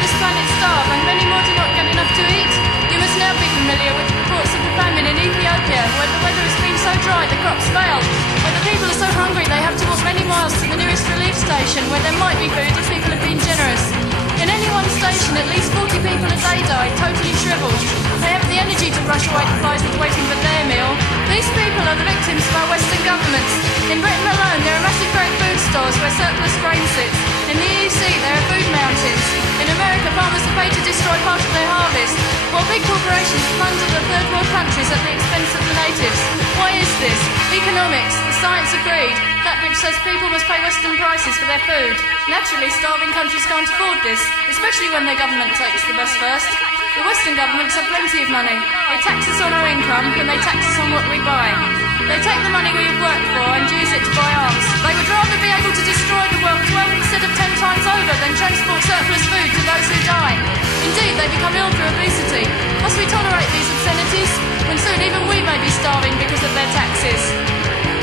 this planet starve and many more do not get enough to eat? You must now be familiar with the reports of the famine in Ethiopia, where the weather has been so dry the crops fail, where the people are so hungry they have to walk many miles to the nearest relief station where there might be food if people have been generous. In any one station, at least 40 people a day die, totally shrivelled. They have the energy to brush away the flies with waiting for their meal. These people are the victims of our Western governments. In Britain alone, there are massive great food stores where surplus grain sits. In the EC, there are food mountains. In America, farmers are paid to destroy part of their harvest, while big corporations plunder the third world countries at the expense of the natives. Why is this? Economics, the science of greed, that which says people must pay Western prices for their food. Naturally, starving countries can't afford this, especially when their government takes the best first. The Western governments have plenty of money. They tax us on our income and they tax us on what we buy. They take the money we have worked for and use it to buy arms. They would rather be able to destroy the world 12 instead of 10 times over than transport surplus food to those who die. Indeed, they become ill through obesity. Must we tolerate these obscenities? When soon even we may be starving because of their taxes.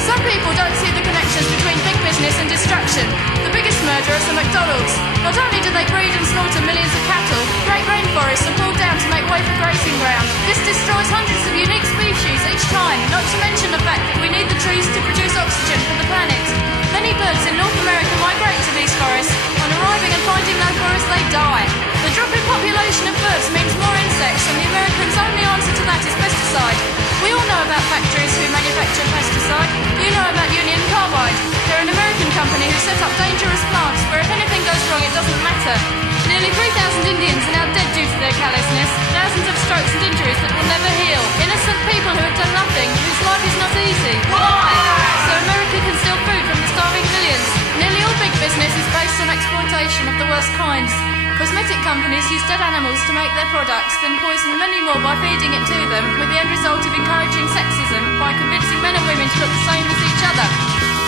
Some people don't see the connections between big business and destruction. The biggest murderers are McDonald's. Not only do they breed and slaughter millions of cattle, great rainforests are pulled down to make way for grazing ground. This destroys hundreds of unique species each time, not to mention the fact that we need the trees to produce oxygen for the planet. Many birds in North America migrate to these forests. On arriving and finding no forest, they die. The drop in population of birds means more insects, and the Americans' only answer to that is pesticide. We all know about factories who manufacture pesticide. You know about Union Carbide. They're an American company who set up dangerous plants where if anything goes wrong it doesn't matter. Nearly 3,000 Indians are now dead due to their callousness. Thousands of strokes and injuries that will never heal. Innocent people who have done nothing, whose life is not easy. Why? So America can steal food from the starving millions. Nearly all big business is based on exploitation of the worst kinds. Cosmetic companies use dead animals to make their products, then poison many more by feeding it to them, with the end result of encouraging sexism by convincing men and women to look the same as each other.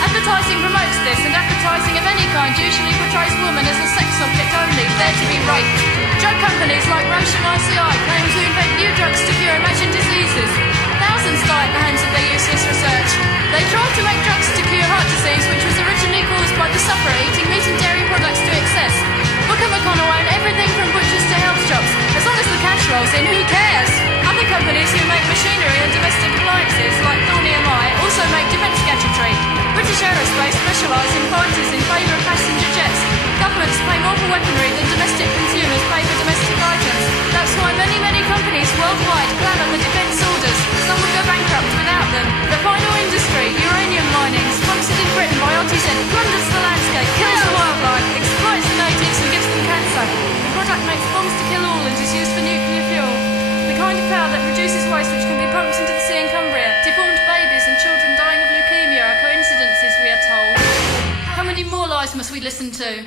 Advertising promotes this, and advertising of any kind usually portrays women as a sex object only, there to be raped. Drug companies like Roche and ICI claim to invent new drugs to cure imagined diseases. Thousands die at the hands of their useless research. They tried to make drugs to cure heart disease, which was originally caused by the sufferer eating meat and dairy products to excess. Booker McConnell own everything from butchers to health shops. As long as the cash rolls in, who cares? Other companies who make machinery and domestic appliances, like Thorny MI, also make defence gadgetry. British Aerospace specialise in fighters in favour of passenger jets. Governments pay more for weaponry than domestic consumers pay for domestic items. That's why many companies worldwide plan on the defence orders. Some would go bankrupt without them. The final industry, uranium mining, sponsored in Britain by Otis, plunders the landscape, kills the wildlife, exploits the natives and gives them cancer. The product makes bombs to kill all and is used for nuclear fuel. The kind of power that produces waste which can be pumped into the sea in Cumbria. Deformed babies and children dying of leukemia are coincidences, we are told. How many more lies must we listen to?